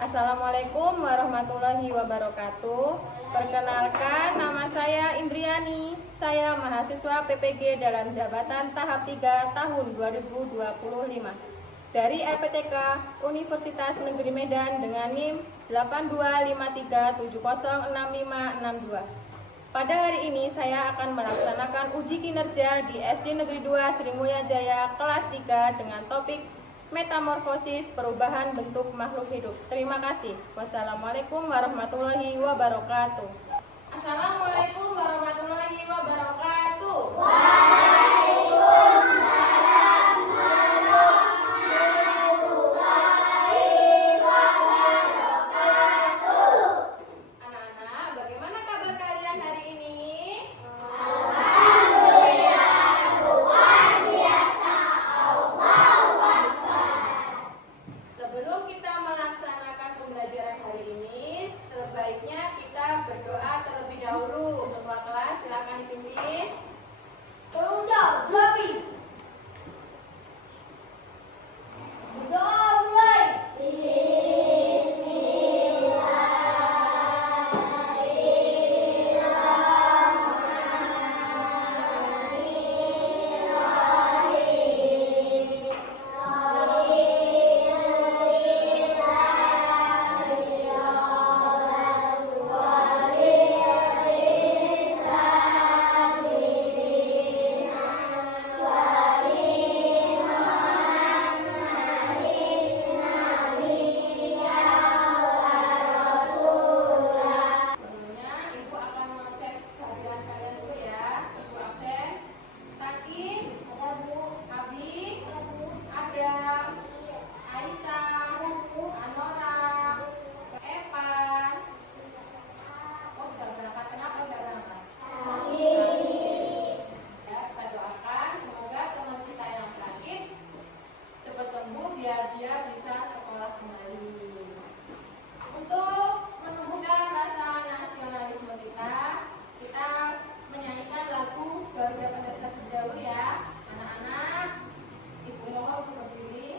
Assalamualaikum warahmatullahi wabarakatuh. Perkenalkan, nama saya Indriani. Saya mahasiswa PPG dalam jabatan tahap 3 tahun 2025 dari LPTK Universitas Negeri Medan dengan NIM 8253706562. Pada hari ini saya akan melaksanakan uji kinerja di SD Negeri 2 Sri Mulia Jaya kelas 3 dengan topik metamorfosis perubahan bentuk makhluk hidup. Terima kasih. Wassalamualaikum warahmatullahi wabarakatuh. Assalamualaikum warahmatullahi wabarakatuh. Waalaikumsalam warahmatullahi wabarakatuh. Anak-anak, bagaimana kabar kalian hari ini? Alhamdulillah, luar biasa. Allahu Akbar. Sebelum kita melaksanakan pembelajaran hari ini, sebaiknya kita berdoa terlebih dahulu. Ketua kelas, silakan dipimpin. Tolong jawab, Jabi. Doa mulai. Sebelumnya, Ibu akan mengecek kehadiran kalian dulu ya. Ibu absen. Takin, Abi, Adam, Aisyah, Anora, Evan. Oh, udah berangkat. Kenapa udah berangkat? Ya, kita doakan semoga teman kita yang sakit cepat sembuh biar dia bisa sekolah kembali. Untuk menumbuhkan rasa nasionalisme kita menyanyikan lagu Garuda Pancasila terlebih dahulu ya. Anak-anak, Ibu mohon untuk berdiri.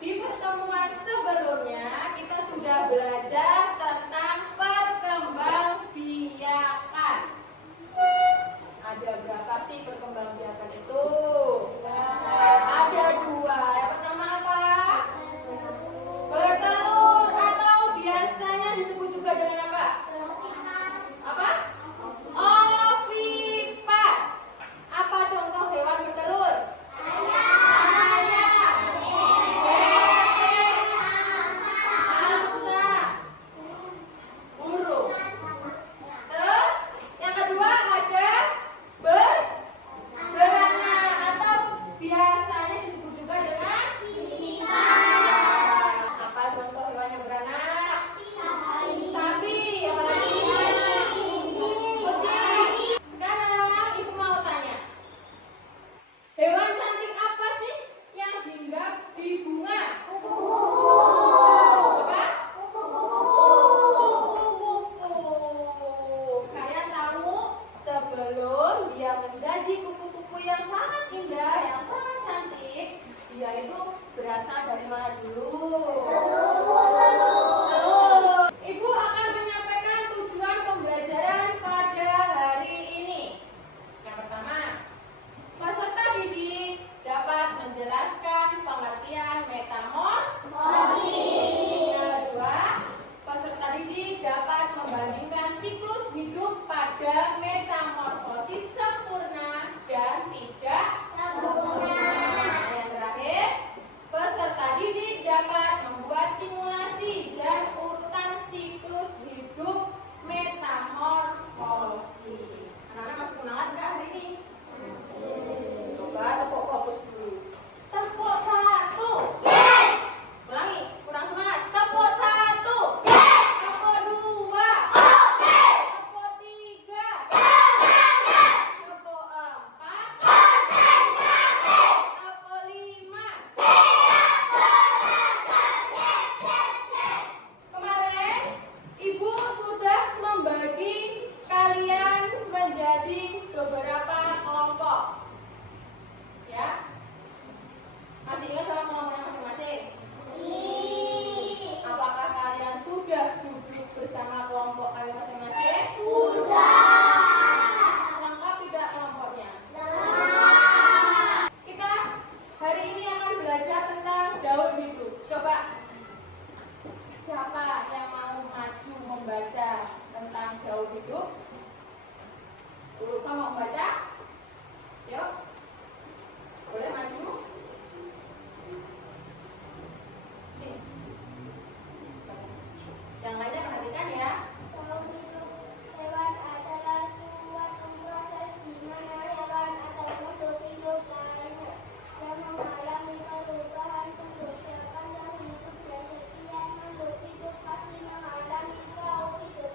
Di pertemuan sebelumnya kita sudah belajar tentang perkembangbiakan. Ada berapa sih perkembangbiakan itu? Ada dua. Yang pertama apa? Bertelur atau biasanya disebut juga dengan apa? Apa? Ovipat. Apa contoh hewan bertelur? Ayam, bebek, angsa, burung. Terus yang kedua ada beranak atau biasanya disebut juga dengan apa contoh hewan yang beranak? Sapi, apa lagi? Kucing. Sekarang Ibu mau tanya, hewan cantik apa sih yang hinggap di bunga? Apa? Kupu-kupu. Kalian tahu sebelum dia menjadi kupu-kupu yang sangat indah, yang sangat cantik, dia itu berasal dari mana dulu? Telur. Ibu akan menyampaikan tujuan pembelajaran pada hari ini. Yang pertama, peserta didik dapat menjelaskan pengertian membaca tentang daun hidup. Coba siapa yang mau maju membaca tentang daun hidup? Kamu mau baca? Yuk, boleh maju. Nih. Yang lainnya perhatikan ya. Daun hidup hewan adalah suatu proses di mana hewan atau makhluk hidup lainnya yang mengalami perubahan tumbuh sepanjang hidupnya. Setiap makhluk hidup pasti mengalami gaung hidup,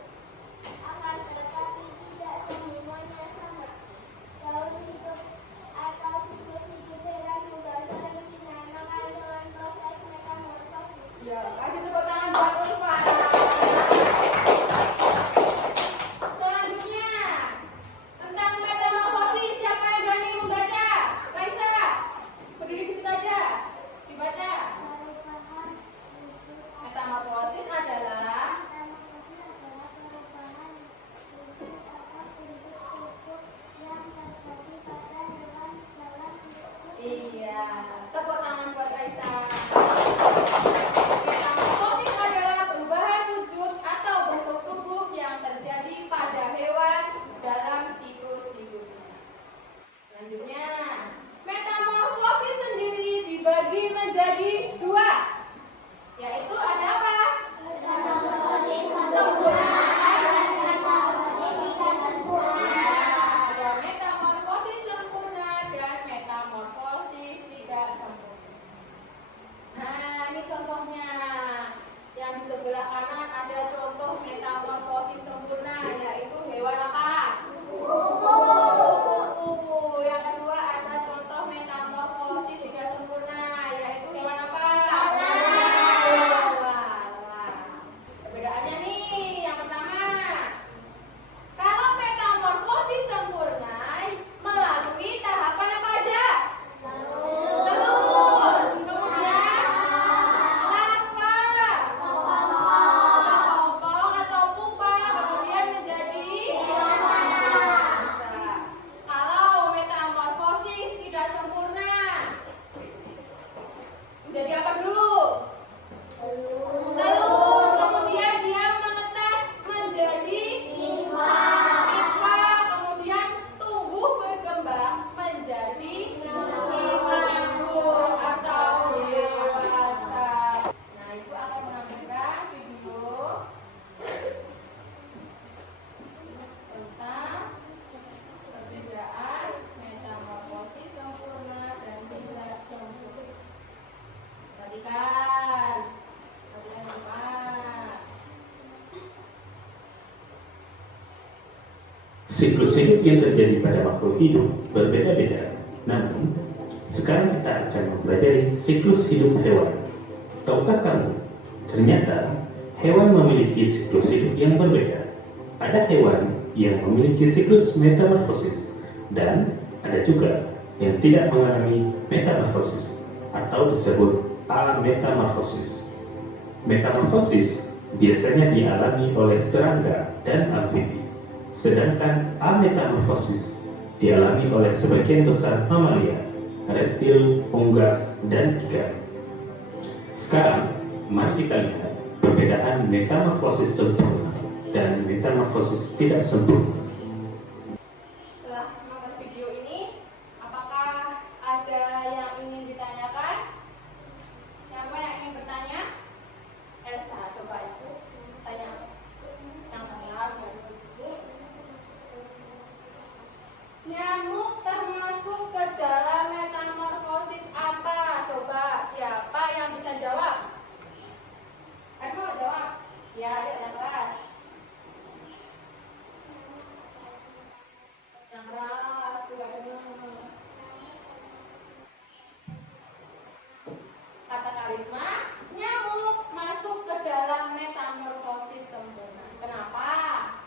akan tetapi tidak semuanya sama. Daun hidup atau siklus hidup hewan juga sering dinamakan dengan proses metamorfosis. Ya, kasih tepuk tangan buat Ulfa. Selanjutnya, tentang metamorfosis, siapa yang berani membaca? Raisa, berdiri di situ aja. Dibaca. Metamorfosis adalah iya, tepuk tangan buat Raisa. Metamorfosis adalah perubahan wujud atau bentuk tubuh yang terjadi pada hewan dalam siklus hidupnya. Selanjutnya, metamorfosis sendiri dibagi menjadi dua, yaitu ada apa? Ada metamorfosis sempurna dan metamorfosis tidak sempurna. Nah, ini contohnya. Yang di sebelah kanan ada contoh metamorfosis sempurna, yaitu hewan apa? Kupu. Yang kedua ada contoh metamorfosis tidak sempurna, yaitu hewan apa? Lalat. Perbedaannya nih, yang pertama, kalau metamorfosis sempurna melalui tahapan apa aja? Telur, kemudian larva, kepompong atau pupa, kemudian menjadi dewasa. Kalau metamorfosis tidak sempurna, menjadi apa dulu? Telur, kemudian dia menetas menjadi nimfa, kemudian tumbuh berkembang menjadi imago atau dewasa. Nah, ibu akan menampilkan video tentang perbedaan metamorfosis sempurna dan tidak sempurna. Perhatikan, Pak. Siklus hidup yang terjadi pada makhluk hidup berbeda-beda. Namun, sekarang kita akan mempelajari siklus hidup hewan. Tahukah kamu, ternyata hewan memiliki siklus hidup yang berbeda. Ada hewan yang memiliki siklus metamorfosis dan ada juga yang tidak mengalami metamorfosis atau disebut ametamorfosis. Metamorfosis biasanya dialami oleh serangga dan amfibi, sedangkan ametamorfosis dialami oleh sebagian besar mamalia, reptil, unggas, dan ikan. Sekarang, mari kita lihat perbedaan metamorfosis sempurna dan metamorfosis tidak sempurna. Setelah menonton video ini, apakah ada yang ingin ditanyakan? Siapa yang ingin bertanya? Elsa, coba itu tanya. Yang kelas. Nyamuk termasuk ke dalam metamorfosis apa? Coba siapa yang bisa jawab? Mau jawab? Ya, ayo yang kelas. Yang keras, juga dengar. Kata Karisma, nyamuk masuk ke dalam metamorfosis sempurna. Kenapa?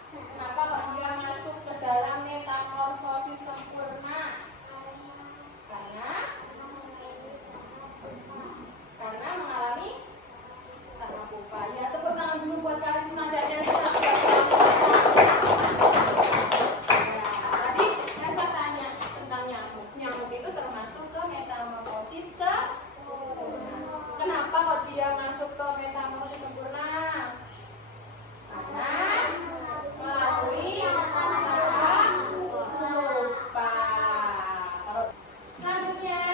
Kenapa kok dia masuk ke dalam metamorfosis sempurna? Karena mengalami tanah pupa. Ya, tepuk tangan dulu buat Karisma dan Elsa. Tadi Elsa tanya tentang nyamuk. Nyamuk itu termasuk ke metamorfosis sempurna. masuk ke metamorfosis sempurna? Karena melalui tahap pupa. Selanjutnya,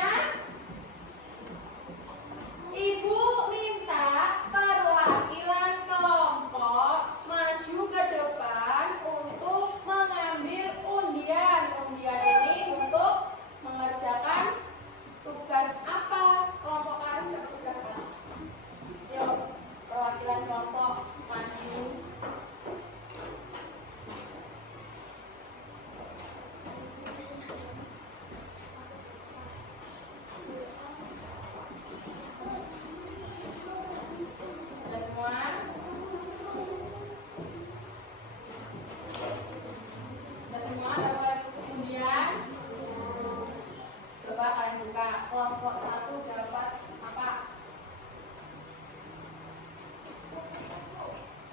Ibu minta perwakilan kelompok maju ke depan untuk mengambil undian. Undian ini untuk mengerjakan tugas apa? Kelompok kalian bertugas apa? Yuk, perwakilan kelompok maju. Sudah semua? Sudah semua dapat undian? Coba kalian buka. Kelompok 1 dapat apa?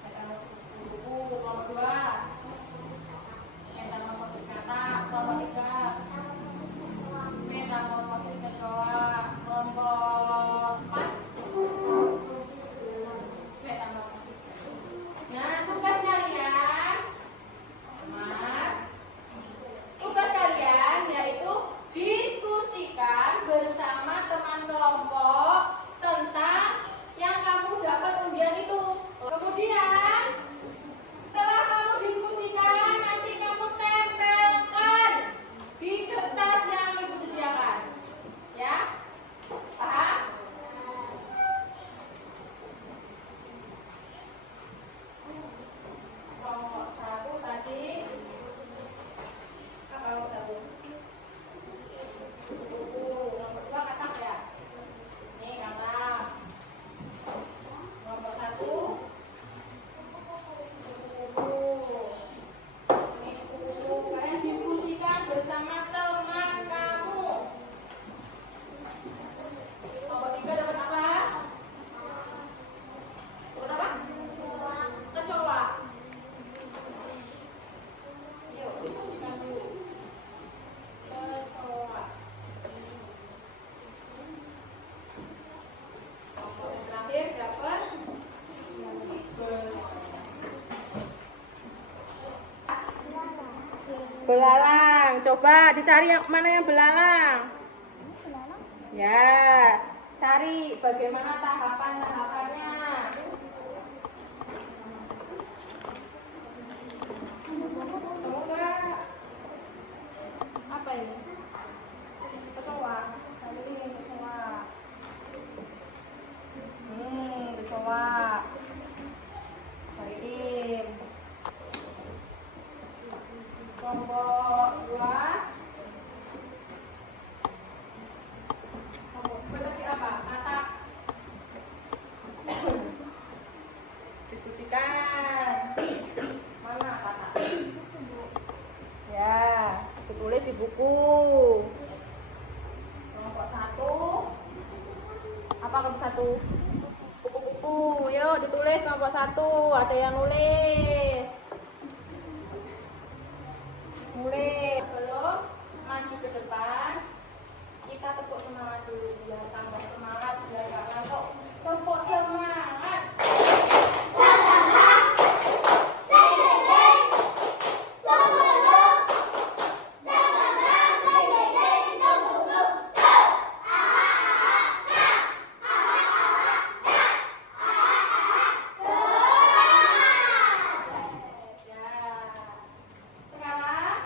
Metamorfosis buku. Kelompok 2 metamorfosis kata. Kelompok 3 metamorfosis kecoa. Kelompok 4 metamorfosis. Nah, tugas kalian, tugas kalian yaitu diskusikan bersama teman kelompok tentang yang kamu dapat undian itu. Kemudian setelah kamu diskusikan, nanti kamu tempelkan di kertas yang ibu sediakan. Ya, paham? Kelompok 1 tadi apa kelompok 1? Buku. Kelompok 2 katak ya? Ini katak. Kelompok 1 buku. Ini buku. Kalian diskusikan bersama teman kamu. Kelompok 3 dapat apa? Dapat apa? Kecoa. Yuk, diskusikan dulu. Kecoa. Kelompok yang terakhir dapat belalang. Coba dicari yang mana yang belalang. Ya, cari bagaimana tahapan-tahapannya. Kamu enggak? Apa ini? Kecoa. Ini kecoa. Kecoa. Cariin. Kelompok 2. Kelompok 2 tadi apa? Kata. Diskusikan. Mana kata? Ya, ditulis di buku. Kelompok 1. Apa kelompok 1? Buku-buku. Yuk ditulis kelompok 1. Ada yang nulis. Nulis. Sebelum maju ke depan, kita tepuk semangat dulu biar tambah semangat, biar gak ngantuk. Tepuk semangat. Sekarang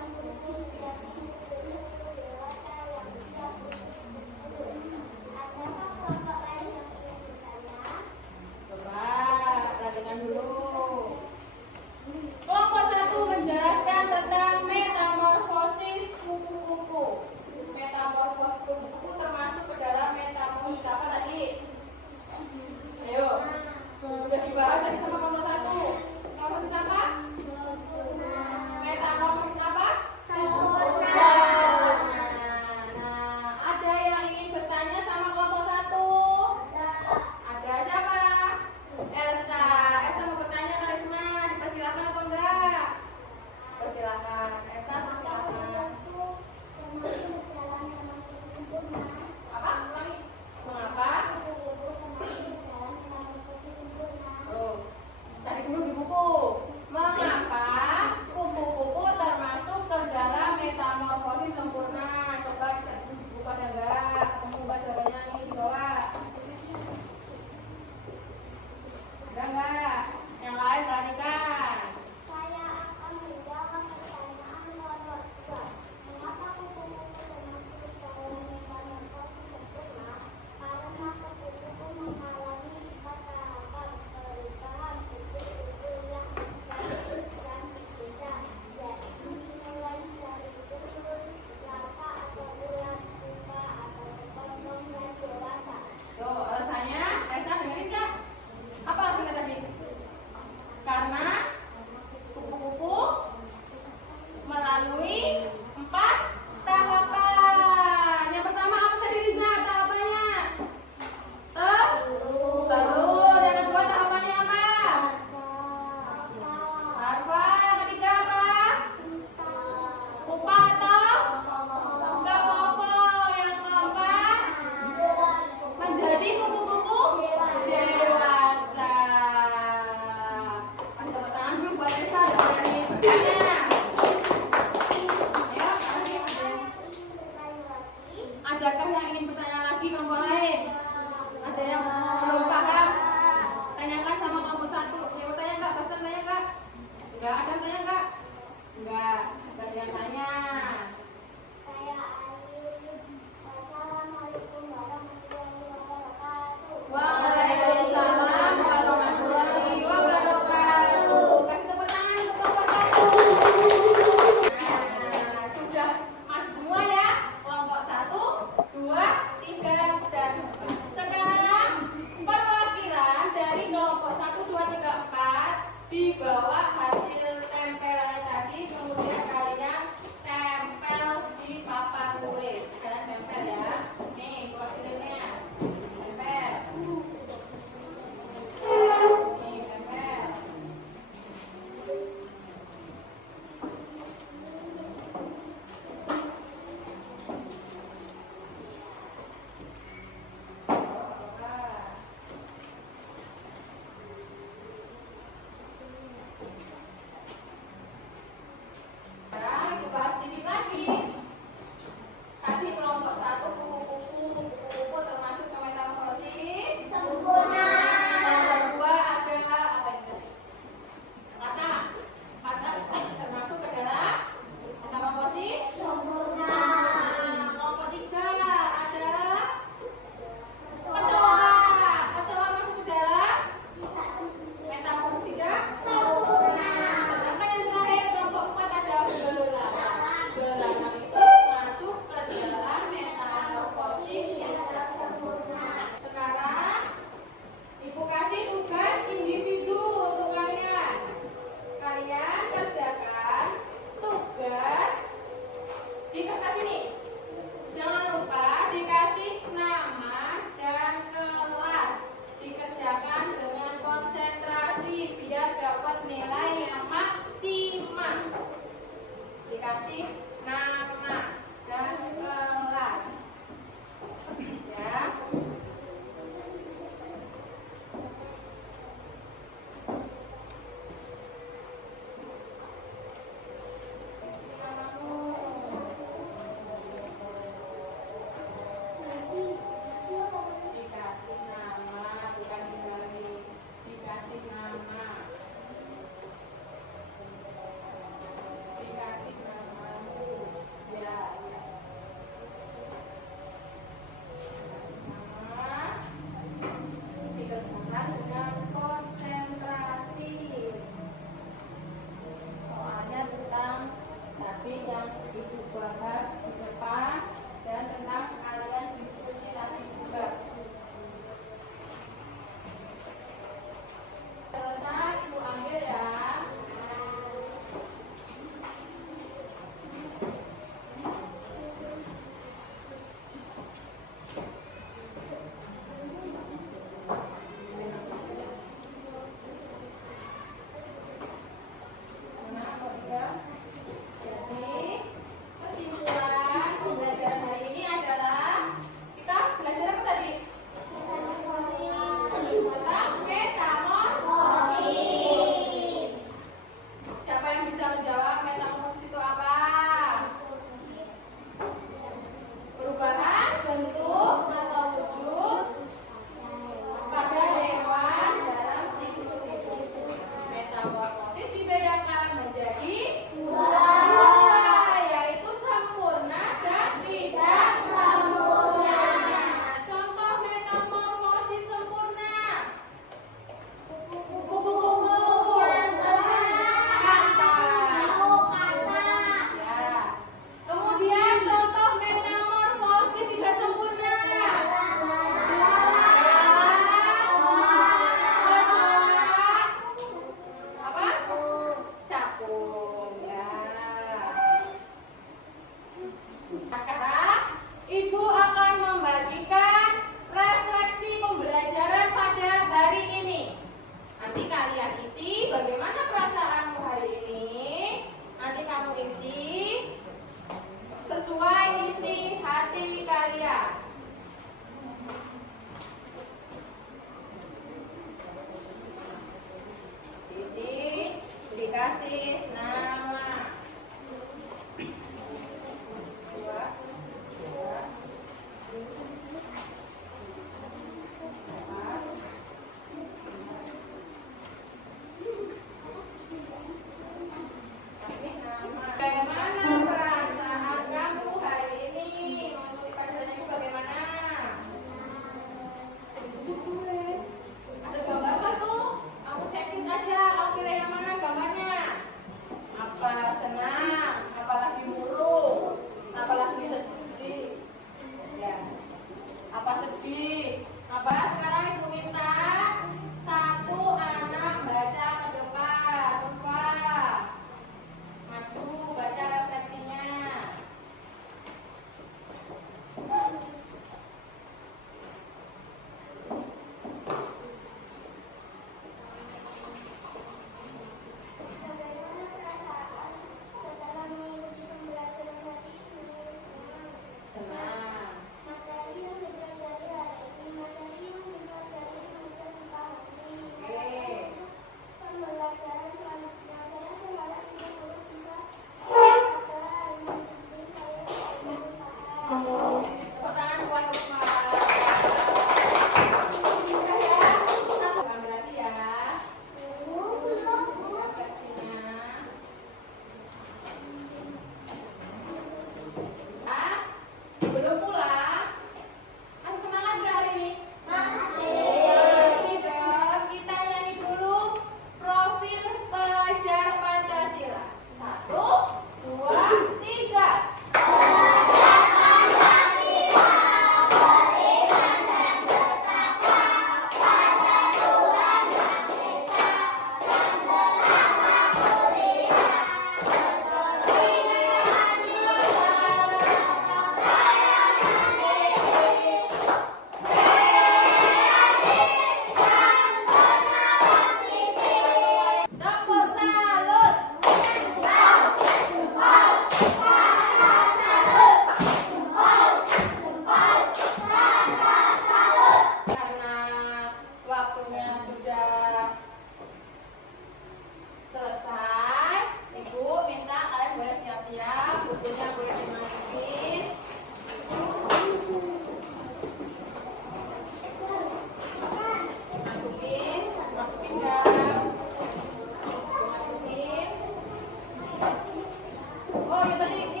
Oh ya tadi ini